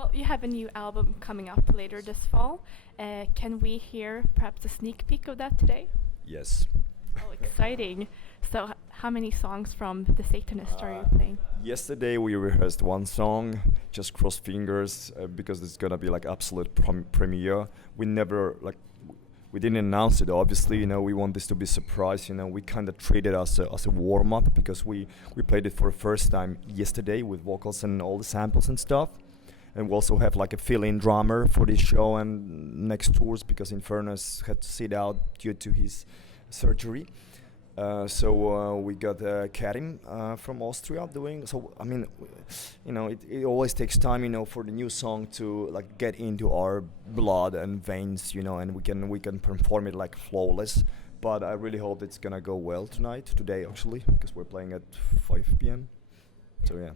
Well, you have a new album coming up later this fall. Can we hear perhaps a sneak peek of that today? Yes. Oh, exciting! So, how many songs from The Satanist are you playing? Yesterday we rehearsed one song, just cross fingers, because it's gonna be like absolute premiere. We never we didn't announce it. Obviously, we want this to be a surprise. We kind of treat it as a warm up because we played it for the first time yesterday with vocals and all the samples and stuff. And we also have like a fill-in drummer for this show and next tours because Infernus had to sit out due to his surgery. So we got Karim from Austria doing. So I mean, it always takes time, for the new song to like get into our blood and veins, and we can perform it like flawless. But I really hope it's gonna go well today actually, because we're playing at 5 p.m. So yeah.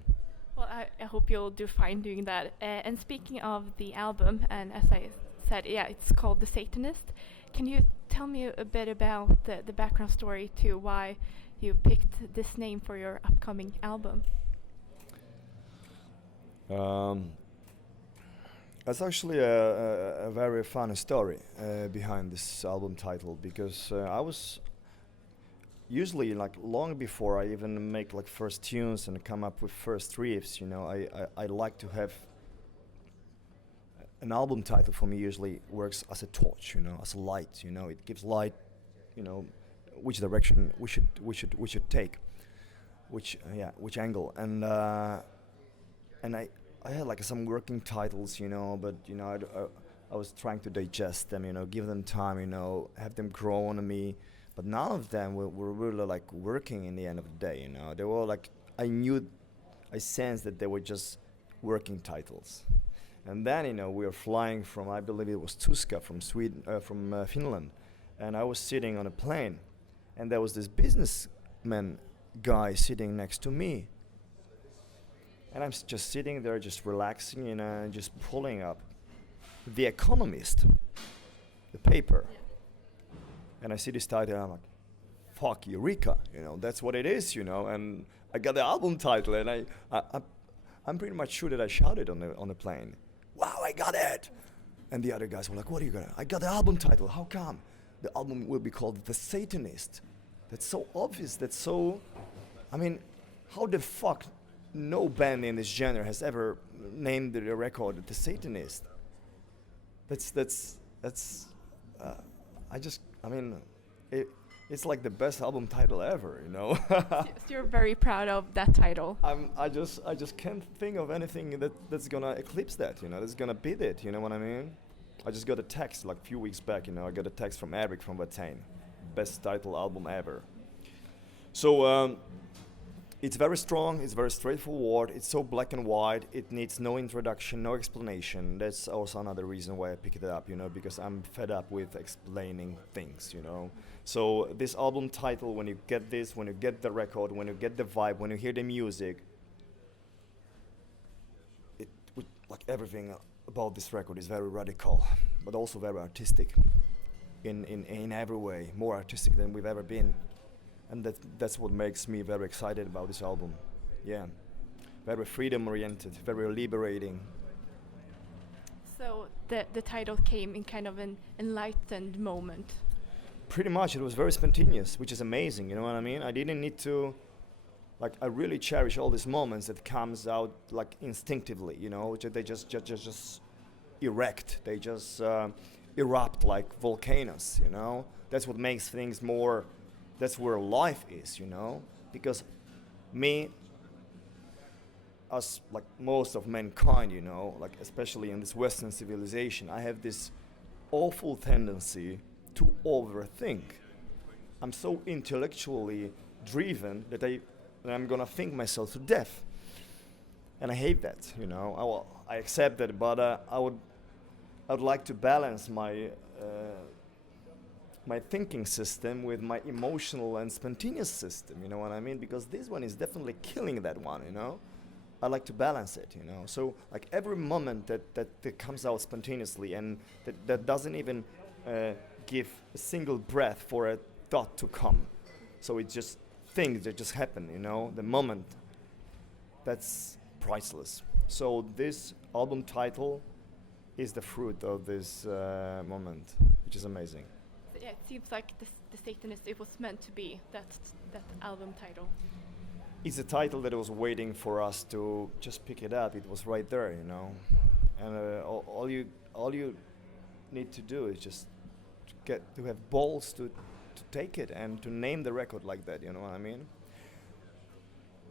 Well, I hope you'll do fine doing that. And speaking of the album, and as I said, yeah, it's called The Satanist. Can you tell me a bit about the background story to why you picked this name for your upcoming album? That's actually a very funny story behind this album title because I was usually like long before I even make like first tunes and come up with first riffs, I like to have an album title. For me usually works as a torch, as a light, it gives light, which direction we should take, which angle, and I had like some working titles, but I was trying to digest them, give them time, have them grow on me. But none of them were really like working in the end of the day, They were like, I sensed that they were just working titles. And then, we were flying from, I believe it was Tuska from Finland. And I was sitting on a plane. And there was this businessman guy sitting next to me. And I'm just sitting there, just relaxing, and just pulling up The Economist, the paper. And I see this title, and I'm like, fuck, Eureka, that's what it is, and I got the album title, and I'm pretty much sure that I shouted on the plane, wow, I got it! And the other guys were like, what are you gonna, I got the album title, how come? The album will be called The Satanist. That's so obvious, that's so, I mean, how the fuck no band in this genre has ever named the record The Satanist? It's like the best album title ever, So you're very proud of that title. I just can't think of anything that's gonna eclipse that, that's gonna beat it, you know what I mean? I just got a text like a few weeks back, I got a text from Eric from Vatain, best title album ever. So it's very strong, it's very straightforward, it's so black and white, it needs no introduction, no explanation. That's also another reason why I picked it up, because I'm fed up with explaining things, So this album title, when you get this, when you get the record, when you get the vibe, when you hear the music, like everything about this record is very radical, but also very artistic in every way, more artistic than we've ever been. And that's what makes me very excited about this album. Yeah, very freedom-oriented, very liberating. So the title came in kind of an enlightened moment. Pretty much, it was very spontaneous, which is amazing, you know what I mean? I didn't need to, I really cherish all these moments that comes out like instinctively, they just erect, they just erupt like volcanoes, That's what makes things more. That's where life is, because me, as like most of mankind, especially in this Western civilization, I have this awful tendency to overthink. I'm so intellectually driven that I'm gonna think myself to death, and I hate that, I accept that, but I would like to balance my thinking system with my emotional and spontaneous system, you know what I mean? Because this one is definitely killing that one, I like to balance it, So like every moment that comes out spontaneously and that doesn't even give a single breath for a thought to come. So it's just things that just happen, the moment. That's priceless. So this album title is the fruit of this moment, which is amazing. So, yeah, it seems like the Satanist, it was meant to be that album title. It's a title that was waiting for us to just pick it up. It was right there, you know. And all you need to do is just to have balls to take it and to name the record like that. You know what I mean?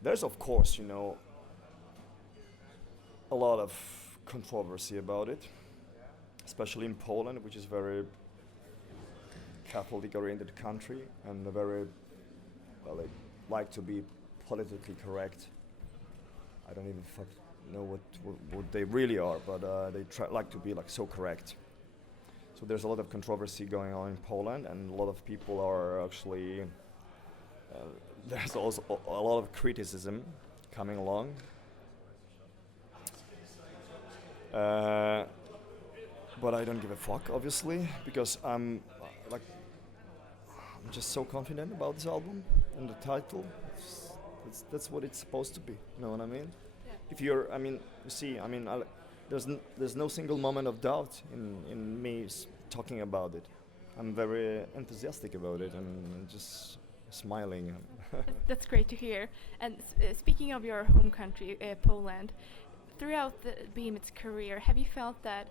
There's of course, you know, a lot of controversy about it, especially in Poland, which is very Catholic-oriented country and they like to be politically correct. I don't even know what they really are, but they like to be like so correct. So there's a lot of controversy going on in Poland, and a lot of people are actually. There's also a lot of criticism coming along. But I don't give a fuck, obviously, because I'm just so confident about this album and the title. That's what it's supposed to be. You know what I mean? Yeah. You see, there's no single moment of doubt in me talking about it. I'm very enthusiastic about it and just smiling. That's great to hear. And speaking of your home country, Poland, throughout the Behemoth's career, have you felt that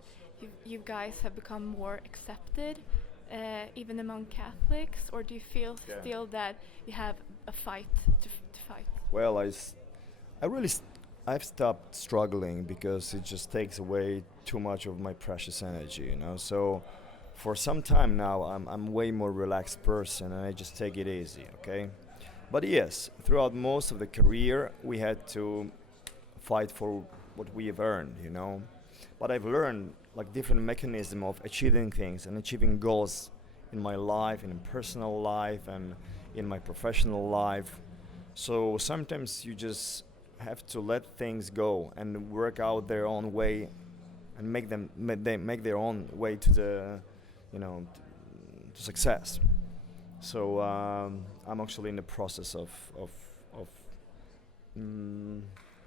you guys have become more accepted, even among Catholics, or do you feel still that you have a fight to fight? Well, I've stopped struggling because it just takes away too much of my precious energy, you know. So for some time now, I'm way more relaxed person, and I just take it easy, okay. But yes, throughout most of the career, we had to fight for what we have earned, you know. But I've learned like different mechanism of achieving things and achieving goals in my life, in personal life, and in my professional life. So sometimes you just have to let things go and work out their own way, and make their own way to the, you know, to success. So I'm actually in the process of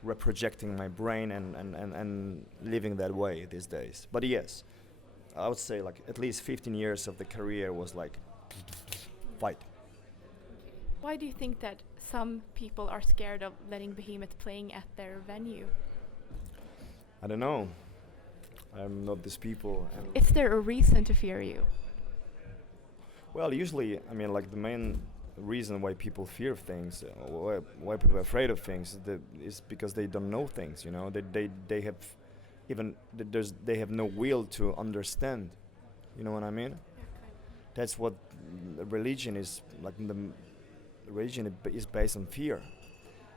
reprojecting my brain and living that way these days. But yes, I would say like at least 15 years of the career was like fight. Why do you think that some people are scared of letting Behemoth playing at their venue? I don't know. I'm not these people. Is there a reason to fear you? Well, usually, like the main reason why people fear things, why people are afraid of things, is because they don't know things. You know, they have no will to understand. You know what I mean? That's what religion is like. Religion is based on fear,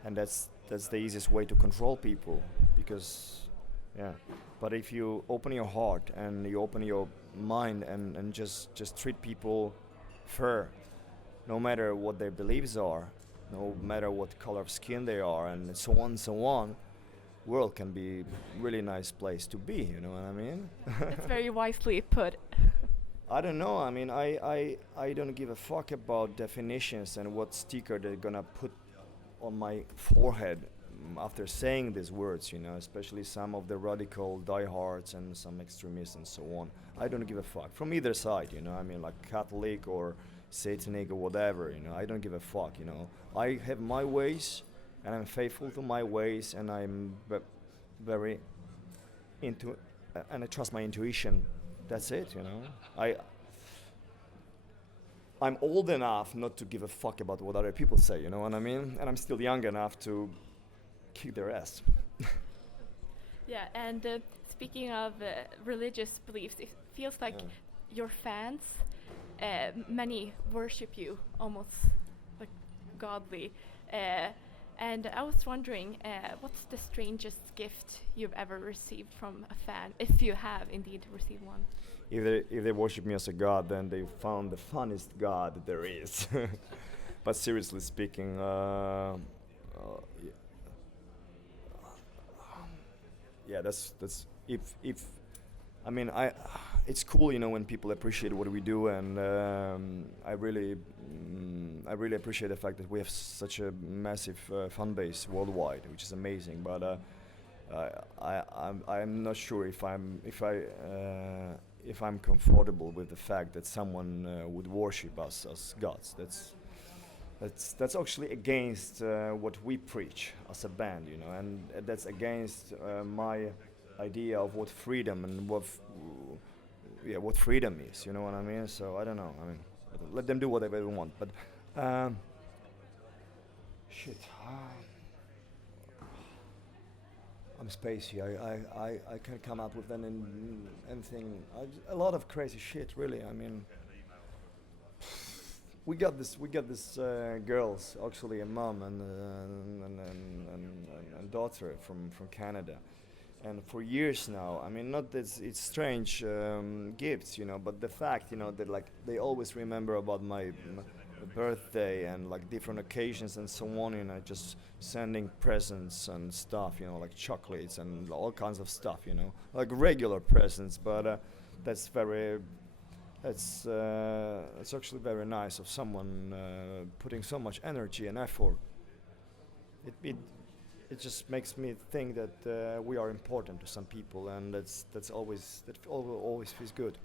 and that's the easiest way to control people. Because, yeah. But if you open your heart and you open your mind and just treat people fair, no matter what their beliefs are, no matter what color of skin they are, and so on, world can be really nice place to be. You know what I mean? That's very wisely put. I don't know. I don't give a fuck about definitions and what sticker they're gonna put on my forehead after saying these words, you know, especially some of the radical diehards and some extremists and so on. I don't give a fuck from either side, you know. Like Catholic or Satanic or whatever, you know. I don't give a fuck, you know. I have my ways, and I'm faithful to my ways, and I'm very into, and I trust my intuition. That's it, you know. I'm old enough not to give a fuck about what other people say, you know what I mean? And I'm still young enough to kick their ass. Yeah, and speaking of religious beliefs, it feels like your fans, many worship you almost like godly. And I was wondering, what's the strangest gift you've ever received from a fan, if you have indeed received one? If they worship me as a god, then they found the funniest god there is. But seriously speaking, yeah, that's if it's cool, you know, when people appreciate what we do, and I really appreciate the fact that we have such a massive fan base worldwide, which is amazing. But I'm not sure if I'm comfortable with the fact that someone would worship us as gods. That's actually against what we preach as a band, you know, and that's against my idea of what freedom and what freedom is. You know what I mean? So I don't know. I mean, let them do whatever they want. But um, shit. I'm spacey. I can't come up with anything. A lot of crazy shit, really. I mean, we got this girls, actually a mom and daughter from Canada, and for years now. I mean, not that it's strange gifts, you know, but the fact, you know, that like they always remember about my birthday and like different occasions and so on, you know, just sending presents and stuff, you know, like chocolates and all kinds of stuff, you know, like regular presents, but that's very it's actually very nice of someone putting so much energy and effort. It it it just makes me think that we are important to some people, and that's always always feels good.